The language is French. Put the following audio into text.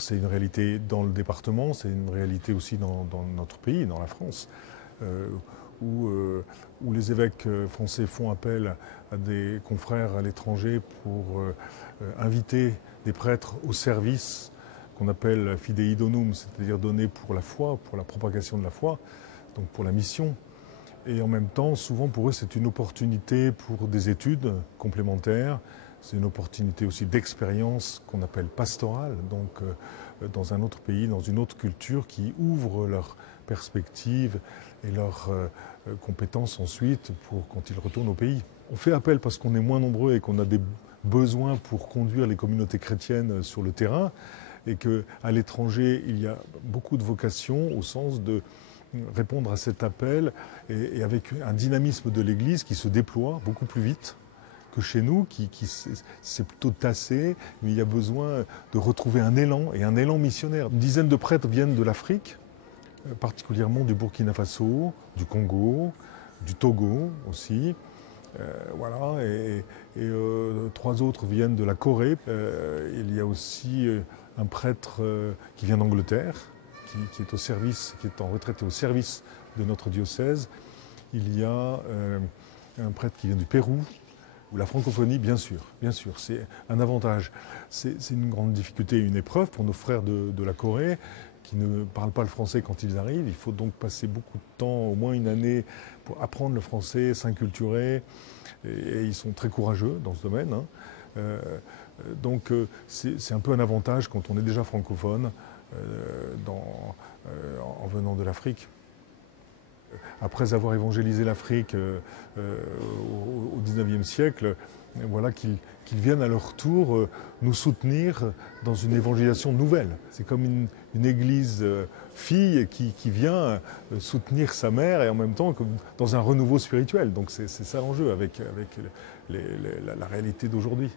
C'est une réalité dans le département, c'est une réalité aussi dans notre pays, dans la France, où les évêques français font appel à des confrères à l'étranger pour inviter des prêtres au service qu'on appelle fidei donum, c'est-à-dire donner pour la foi, pour la propagation de la foi, donc pour la mission. Et en même temps, souvent pour eux, c'est une opportunité pour des études complémentaires. C'est une opportunité aussi d'expérience qu'on appelle pastorale, donc dans un autre pays, dans une autre culture qui ouvre leurs perspectives et leurs compétences ensuite pour quand ils retournent au pays. On fait appel parce qu'on est moins nombreux et qu'on a des besoins pour conduire les communautés chrétiennes sur le terrain et qu'à l'étranger, il y a beaucoup de vocations au sens de répondre à cet appel et avec un dynamisme de l'Église qui se déploie beaucoup plus vite que chez nous, qui s'est plutôt tassé, mais il y a besoin de retrouver un élan, et un élan missionnaire. Une dizaine de prêtres viennent de l'Afrique, particulièrement du Burkina Faso, du Congo, du Togo aussi. Voilà, et 3 autres viennent de la Corée. Il y a aussi un prêtre qui vient d'Angleterre, qui est au service, qui est en retraite au service de notre diocèse. Il y a un prêtre qui vient du Pérou, ou la francophonie, bien sûr, c'est un avantage. C'est une grande difficulté et une épreuve pour nos frères de la Corée qui ne parlent pas le français quand ils arrivent. Il faut donc passer beaucoup de temps, au moins une année, pour apprendre le français, s'inculturer. Et ils sont très courageux dans ce domaine. Donc c'est un peu un avantage quand on est déjà francophone en venant de l'Afrique. Après avoir évangélisé l'Afrique au XIXe siècle, voilà qu'ils viennent à leur tour nous soutenir dans une évangélisation nouvelle. C'est comme une église fille qui vient soutenir sa mère et en même temps comme dans un renouveau spirituel. Donc c'est ça l'enjeu avec la réalité d'aujourd'hui.